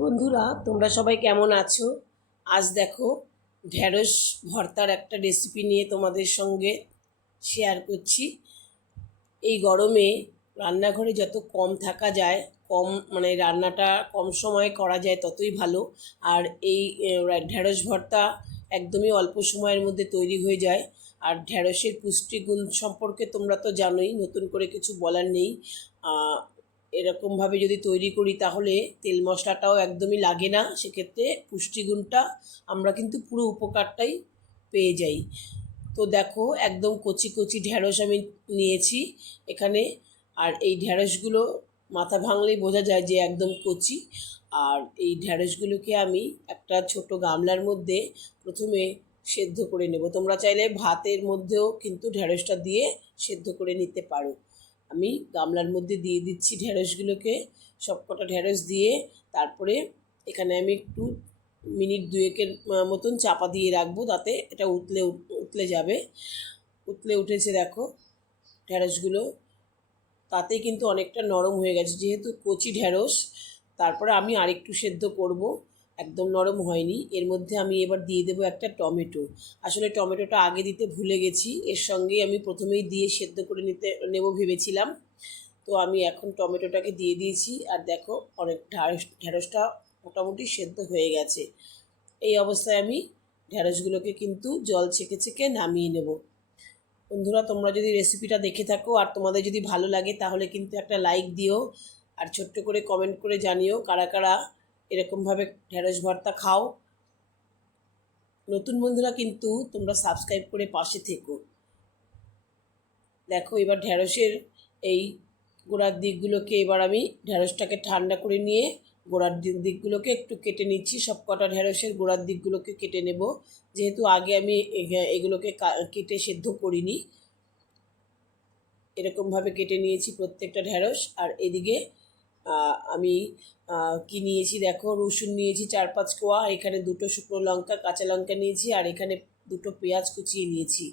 বন্ধুরা, তোমরা সবাই কেমন আছো? আজ দেখো, ঢ্যাঁড়স ভর্তার একটা রেসিপি নিয়ে তোমাদের সঙ্গে শেয়ার করছি। এই গরমে রান্নাঘরে যত কম থাকা যায়, কম মানে রান্নাটা কম সময়ে করা যায় ততই ভালো। আর এই ঢ্যাঁড়স ভর্তা একদমই অল্প সময়ের মধ্যে তৈরি হয়ে যায়। আর ঢ্যাঁড়সের পুষ্টিগুণ সম্পর্কে তোমরা তো জানোই, নতুন করে কিছু বলার নেই। এরকমভাবে যদি তৈরি করি তাহলে তেল মশলাটাও একদমই লাগে না, সেক্ষেত্রে পুষ্টিগুণটা আমরা কিন্তু পুরো উপকারটাই পেয়ে যাই। তো দেখো, একদম কচি কচি ঢ্যাঁড়স আমি নিয়েছি এখানে। আর এই ঢ্যাঁড়সগুলো মাথা ভাঙলেই বোঝা যায় যে একদম কচি। আর এই ঢ্যাঁড়সগুলোকে আমি একটা ছোট গামলার মধ্যে প্রথমে সেদ্ধ করে নেব। তোমরা চাইলে ভাতের মধ্যেও কিন্তু ঢ্যাঁড়সটা দিয়ে সেদ্ধ করে নিতে পারো। আমি গামলার মধ্যে দিয়ে দিচ্ছি ঢ্যাঁড়সগুলোকে, সবকটা ঢ্যাঁড়স দিয়ে তারপরে এখানে আমি একটু মিনিট দুয়েকের মতন চাপা দিয়ে রাখবো, তাতে এটা উতলে যাবে। উতলে উঠেছে দেখো ঢ্যাঁড়সগুলো, তাতেই কিন্তু অনেকটা নরম হয়ে গেছে, যেহেতু কচি ঢ্যাঁড়স। তারপরে আমি আরেকটু সেদ্ধ করব, একদম নরম হয়নি। এর মধ্যে আমি এবার দিয়ে দেবো একটা টমেটো। আসলে টমেটোটা আগে দিতে ভুলে গেছি, এর সঙ্গেই আমি প্রথমেই দিয়ে সেদ্ধ করে নেব ভেবেছিলাম। তো আমি এখন টমেটোটাকে দিয়ে দিয়েছি। আর দেখো, অনেক ঢ্যাঁড়সটা মোটামুটি সেদ্ধ হয়ে গেছে। এই অবস্থায় আমি ঢ্যাঁড়সগুলোকে কিন্তু জল ছেঁকে ছেঁকে নামিয়ে নেব। বন্ধুরা, তোমরা যদি রেসিপিটা দেখে থাকো আর তোমাদের যদি ভালো লাগে তাহলে কিন্তু একটা লাইক দিও। আর ছোট্ট করে কমেন্ট করে জানিও কারা কারা এরকমভাবে ঢ্যাঁড়স ভর্তা খাও। নতুন বন্ধুরা কিন্তু তোমরা সাবস্ক্রাইব করে পাশে থেকো। দেখো, এবার ঢ্যাঁড়সের এই গোড়ার দিকগুলোকে এবার আমি ঢ্যাঁড়সটাকে ঠান্ডা করে নিয়ে গোড়ার দিকগুলোকে একটু কেটে নিচ্ছি। সব কটা ঢ্যাঁড়সের গোড়ার দিকগুলোকে কেটে নেব, যেহেতু আগে আমি এগুলোকে কেটে সেদ্ধ করিনি। এরকমভাবে কেটে নিয়েছি প্রত্যেকটা ঢ্যাঁড়স। আর এদিকে আমি কি নিয়েছি দেখো, রসুন নিয়েছি 4-5 কোয়া, এখানে 2টো শুকনো লঙ্কা, কাঁচা লঙ্কা নিয়েছি, আর এখানে 2টো পেঁয়াজ কুচিয়ে নিয়েছি।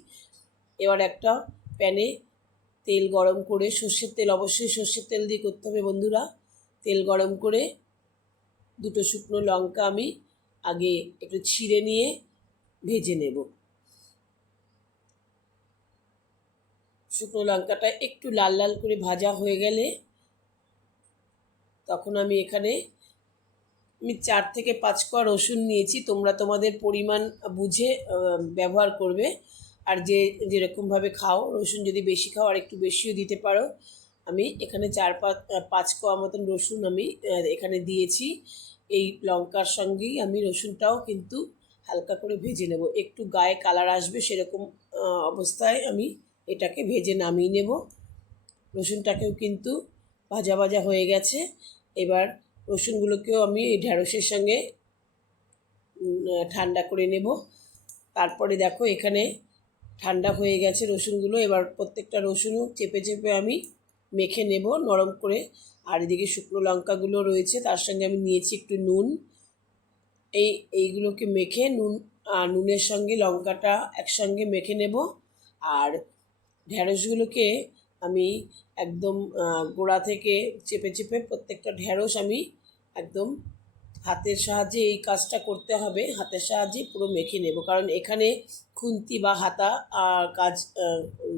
এবার একটা প্যানে তেল গরম করে, সর্ষের তেল, অবশ্যই সর্ষের তেল দিয়ে করতে হবে বন্ধুরা। তেল গরম করে 2টো শুকনো লঙ্কা আমি আগে একটু ছিঁড়ে নিয়ে ভেজে নেব। শুকনো লঙ্কাটা একটু লাল লাল করে ভাজা হয়ে গেলে তখন আমি এখানে 4 থেকে 5 কোয়া রসুন নিয়েছি। তোমরা তোমাদের পরিমাণ বুঝে ব্যবহার করবে। আর যেরকমভাবে খাও, রসুন যদি বেশি খাও আর একটু বেশিও দিতে পারো। আমি এখানে 4-5 কোয়া মতন রসুন আমি এখানে দিয়েছি। এই লঙ্কার সঙ্গেই আমি রসুনটাও কিন্তু হালকা করে ভেজে নেব, একটু গায়ে কালার আসবে সেরকম অবস্থায় আমি এটাকে ভেজে নামিয়ে নেব। রসুনটাকেও কিন্তু ভাজা ভাজা হয়ে গেছে। এবার রসুনগুলোকেও আমি এই ঢ্যাঁড়সের সঙ্গে ঠান্ডা করে নেব। তারপরে দেখো, এখানে ঠান্ডা হয়ে গেছে রসুনগুলো। এবার প্রত্যেকটা রসুনও চেপে চেপে আমি মেখে নেব নরম করে। আর এদিকে শুকনো লঙ্কাগুলো রয়েছে, তার সঙ্গে আমি নিয়েছি একটু নুন। এইগুলোকে মেখে নুনের সঙ্গে লঙ্কাটা একসঙ্গে মেখে নেব। আর ঢ্যাঁড়সগুলোকে আমি একদম গোড়া থেকে চেপে চেপে প্রত্যেকটা ঢ্যাঁড়স আমি একদম হাতের সাহায্যে, এই কাজটা করতে হবে, হাতের সাহায্যে পুরো মেখে নেব। কারণ এখানে খুন্তি বা হাতা কাজ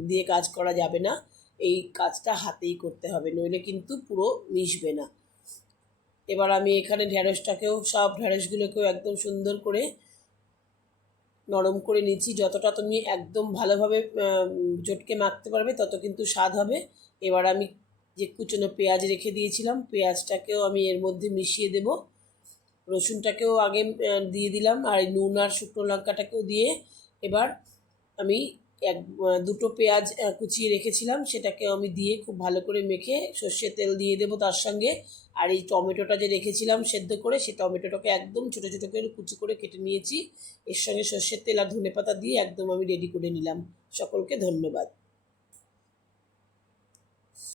দিয়ে কাজ করা যাবে না, এই কাজটা হাতেই করতে হবে, নইলে কিন্তু পুরো মিশবে না। এবার আমি এখানে সব ঢ্যাঁড়সগুলোকেও একদম সুন্দর করে নরম করে নিচ্ছি। যতটা তুমি একদম ভালোভাবে চটকে মাখতে পারবে তত কিন্তু স্বাদ হবে। এবার আমি যে কুচনো পেঁয়াজ রেখে দিয়েছিলাম, পেঁয়াজটাকেও আমি এর মধ্যে মিশিয়ে দেব। রসুনটাকেও আগে দিয়ে দিলাম, আর নুন আর শুকনো লঙ্কাটাকেও দিয়ে এবার আমি 2টো পেঁয়াজ কুচিয়ে রেখেছিলাম, সেটাকেও আমি দিয়ে খুব ভালো করে মেখে সর্ষের তেল দিয়ে দেবো তার সঙ্গে। আর এই টমেটোটা যে রেখেছিলাম সেদ্ধ করে, সেই টমেটোটাকে একদম ছোটো ছোটো করে কুচি করে কেটে নিয়েছি। এর সঙ্গে সর্ষের তেল আর ধনেপাতা দিয়ে একদম আমি রেডি করে নিলাম। সকলকে ধন্যবাদ।